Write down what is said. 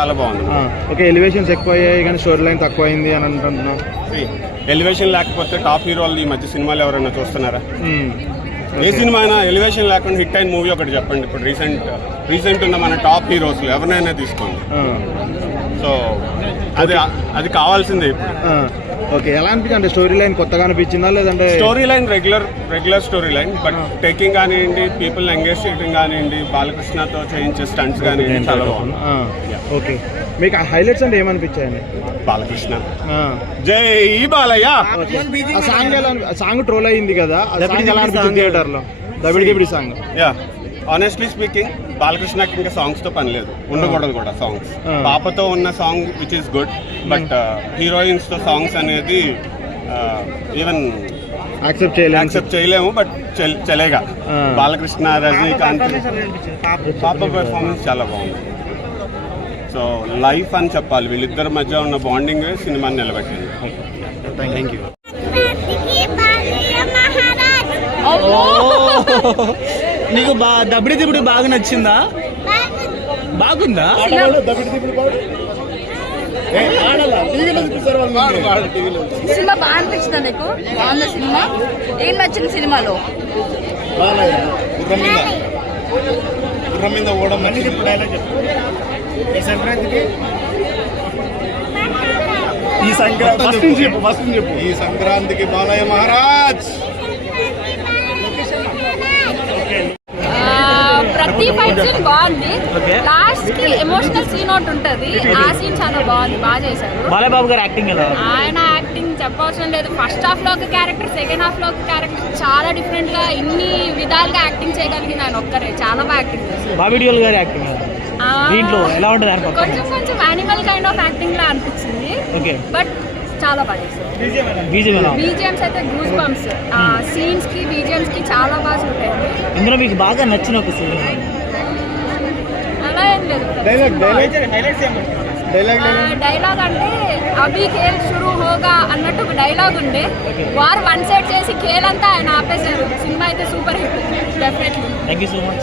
చాలా బాగుంది. Okay, elevations ఎక్కువ అయ్యాయి కానీ స్టోరీ లైన్ తక్కువ అయింది అని అంటున్నాం. ఎలివేషన్ లేకపోతే టాప్ హీరో వాళ్ళు ఈ మధ్య సినిమాలు ఎవరైనా చూస్తున్నారా? ఏ సినిమా అయినా ఎలివేషన్ లేకుండా హిట్ అయిన మూవీ ఒకటి చెప్పండి. ఇప్పుడు రీసెంట్ ఉన్న మన టాప్ హీరోస్ ఎవరినైనా తీసుకోండి. సో అది కావాల్సిందే ఇప్పుడు. ఓకే, ఎలా అనిపించింది? అంటే స్టోరీ లైన్ కొత్తగా అనిపించిందా లేదంటే? Story line regular story line, but taking కానివ్వండి, పీపుల్ ఎంగేజ్ చేయడం కానివ్వండి, బాలకృష్ణతో చేయించే స్టంట్స్ కానివ్వండి చాలా బాగుంది. ఓకే, మీకు హైలైట్స్ అంటే ఏమనిపించాయండి? బాలకృష్ణ జై బాలయ్య సాంగ్ ట్రోల్ అయింది కదా, థియేటర్ లో దబిడిగిబిడి సాంగ్. యా, ఆనెస్ట్లీ స్పీకింగ్ బాలకృష్ణకి ఇంకా సాంగ్స్ తో పని లేదు, ఉండకూడదు కూడా సాంగ్స్. పాపతో ఉన్న song which is good, but heroines తో సాంగ్స్ అనేది ఈవెన్ యాక్సెప్ట్ చేయలేము, బట్ చలేగా. బాలకృష్ణ, రజనీకాంత్ పాప పెర్ఫార్మెన్స్ చాలా బాగుంది. సో లైఫ్ అని చెప్పాలి, వీళ్ళిద్దరి మధ్య ఉన్న బాండింగ్ సినిమాని నిలబెట్టింది. Thank you. నీకు దబిడి దిబుడు బాగా నచ్చిందా? బాగుందా? సినిమా బాగా అనిపించిందా నీకు? బాగుందా సినిమా? ఏం నచ్చింది సినిమాలో? ఈ సంక్రాంతికి బాలయ్య మహారాజ్. ప్రతి ఫైట్ సీన్ బాగుంది, లాస్ట్ కి ఎమోషనల్ సీన్ ఒకటి ఉంటది, ఆ సీన్ చాలా బాగుంది, బాగా చేశారు. బాలబాబు గారు యాక్టింగ్ ఎలా? ఆయన యాక్టింగ్ చెప్పవసరం లేదు. ఫస్ట్ హాఫ్ లో ఒక క్యారెక్టర్, సెకండ్ హాఫ్ లో ఒక క్యారెక్టర్, చాలా డిఫరెంట్ గా ఇన్ని విధాలుగా యాక్టింగ్ చేయగలిగింది ఆయన ఒక్కరే. చాలా బాగా యాక్టింగ్ చేశారు. బాబిడియోల్ గారి యాక్టింగ్ దీంట్లో ఎలా ఉంటుంది? కొంచెం యానిమల్ కైండ్ ఆఫ్ యాక్టింగ్ లా అనిపించింది, బట్ చాలా బాగా చేశారు. బీజిఎమ్స్ అయితే గూస్ బంప్స్, సీన్స్ కి బీజిఎమ్స్ కి చాలా బాగా సూట్ అయ్యింది. ఇందులో మీకు బాగా నచ్చిన ఒక సీన్? అలా ఏం లేదు. డైలాగ్ అంటే అభి ఖేల్ షురూ హోగా అన్నట్టు ఒక డైలాగ్ ఉండే, వారు వన్ సైడ్ చేసి ఖేల్ అంతా ఆయన ఆపేశారు. సినిమా అయితే super hit, definitely. Thank you so much.